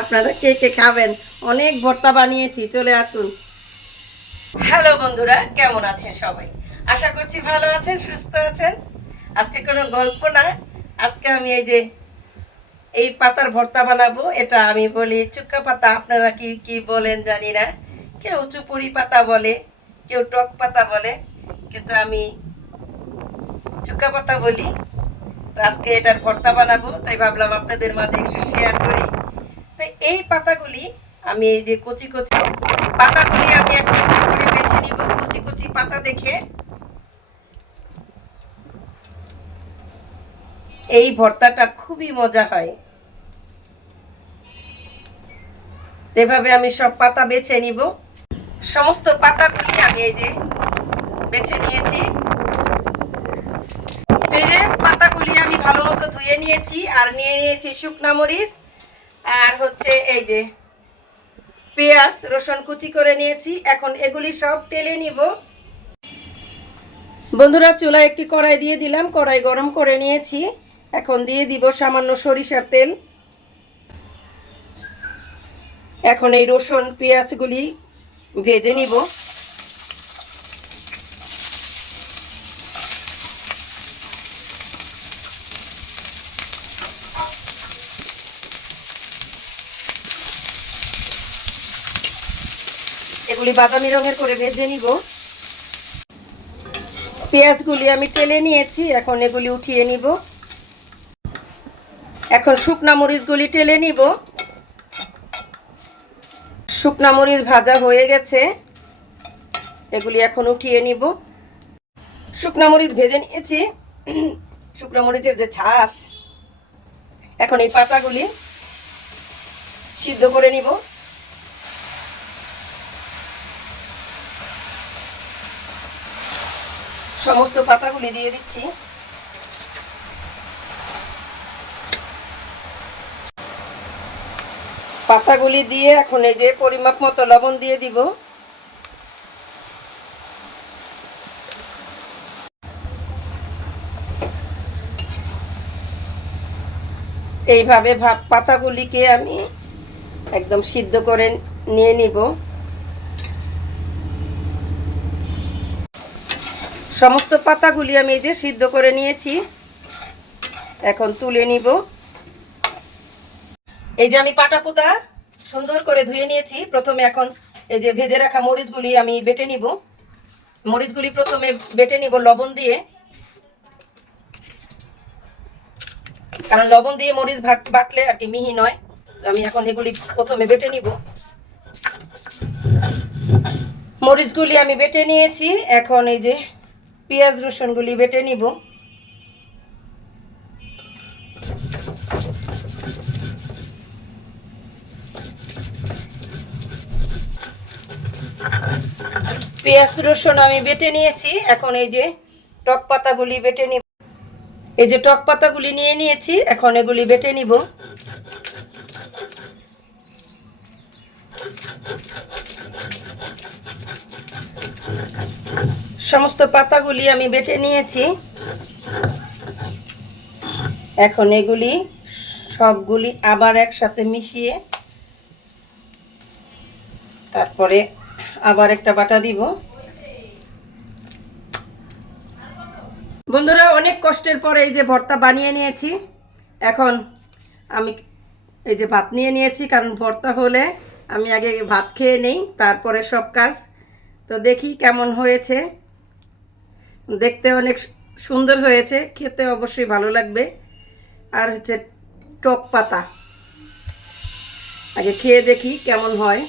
আপনারা কে কে খাবেন? অনেক ভর্তা বানিয়েছি, চলে আসুন। হ্যালো বন্ধুরা, কেমন আছেন সবাই? আশা করছি ভালো আছেন, সুস্থ আছেন। আজকে কোনো গল্প না, আজকে আমি এই পাতার ভর্তা বানাবো। এটা আমি বলি চুক্কা পাতা, আপনারা কি কি বলেন জানি না। কেউ চুপুরি পাতা বলে, কেউ টক পাতা বলে, কিন্তু আমি চুক্কা পাতা বলি। তো আজকে এটার ভর্তা বানাবো, তাই ভাবলাম আপনাদের মাঝে একটু শেয়ার করি। তো এই পাতাগুলি আমি কচি কচি পাতাগুলি আমি একটা একটা করে বেছে নিব, কচি কচি পাতা দেখে। এই ভর্তাটা খুবই মজা হয়। এভাবে আমি সব পাতা বেছে নিব। সমস্ত পাতাগুলি আমি বেছে নিয়েছি। এই যে পাতাগুলি আমি ভালো মতো ধুয়ে নিয়েছি, আর নিয়ে নিয়েছি শুকনা মরিচ, আর পেঁয়াজ রসুন কুচি করে নিয়েছি। এখন এগুলি সব টেলে নিব। বন্ধুরা, চুলায় একটি কড়াই দিয়ে দিলাম, কড়াই গরম করে নিয়েছি। এখন দিয়ে দিব সামান্য সরিষার তেল। এখন এই রসুন পেঁয়াজগুলি ভেজে নিব। এগুলি বাদামি রঙের করে ভেজে নিব। পেঁয়াজগুলি আমি তেলে নিয়েছি, এখন এগুলি উঠিয়ে নিব। এখন শুকনা মরিচগুলি টেলে নিব। শুকনা মরিচ ভাজা হয়ে গেছে, এগুলি এখন উঠিয়ে নিব। শুকনা মরিচ ভেজে নিয়েছি। শুকনা মরিচের যে ছাস, এখন এই পাতাগুলি সিদ্ধ করে নিব। সমস্ত পাতাগুলি দিয়ে দিচ্ছি। পাতাগুলি দিয়ে এখন পরিমাপ মতো লবণ দিয়ে দিব। এইভাবে পাতাগুলিকে আমি একদম সিদ্ধ করে নিয়ে নিব। সমস্ত পাতাগুলি আমি সিদ্ধ করে নিয়েছি, এখন তুলে নিব। আমি পাটা পোতা সুন্দর করে ধুয়ে নিয়েছি। প্রথমে এখন ভেজে রাখা মরিচগুলি আমি বেটে নিব। মরিচগুলি প্রথমে বেটে নিব লবণ দিয়ে, কারণ লবণ দিয়ে মরিচ বাটলে আর কি মিহি নয়। তো আমি এখন এগুলি প্রথমে বেটে নিব। মরিচগুলি আমি বেটে নিয়েছি, এখন পেঁয়াজ রসুনগুলি বেটে নিব। পেঁয়াজ রসুন আমি বেটে নিয়েছি, এখন টক পাতাগুলি বেটে নিব। টক পাতাগুলি নিয়ে নিয়েছি, এখন এগুলি বেটে নিব। সমস্ত পাতাগুলি আমি বেটে নিয়েছি, এখন এগুলি সবগুলি আবার একসাথে মিশিয়ে তারপরে আবার একটা বাটা দিব। বন্ধুরা, অনেক কষ্টের পরে ভর্তা বানিয়ে নিয়েছি। এখন আমি ভাত নিয়ে নিয়েছি, কারণ ভর্তা হলে আমি আগে ভাত খেয়ে নেই, তারপরে সব কাজ। তো দেখি কেমন হয়েছে। দেখতে অনেক সুন্দর হয়েছে, খেতে অবশ্যই ভালো লাগবে। আর টক পাতা আগে খেয়ে দেখি কেমন হয়।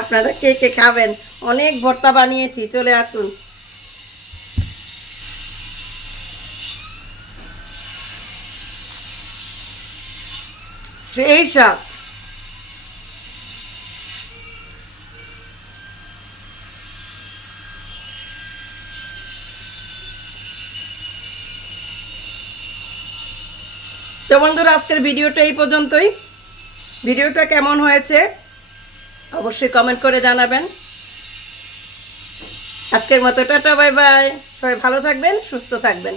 আপনারা কে কে খাবেন? অনেক ভর্তা বানিয়েছি, চলে আসুন। সেই সব তো বন্ধুরা, আজকের ভিডিওটা এই পর্যন্তই। ভিডিওটা কেমন হয়েছে অবশ্যই কমেন্ট করে জানাবেন। আজকের মতো টাটা, বাই বাই। সবাই ভালো থাকবেন, সুস্থ থাকবেন।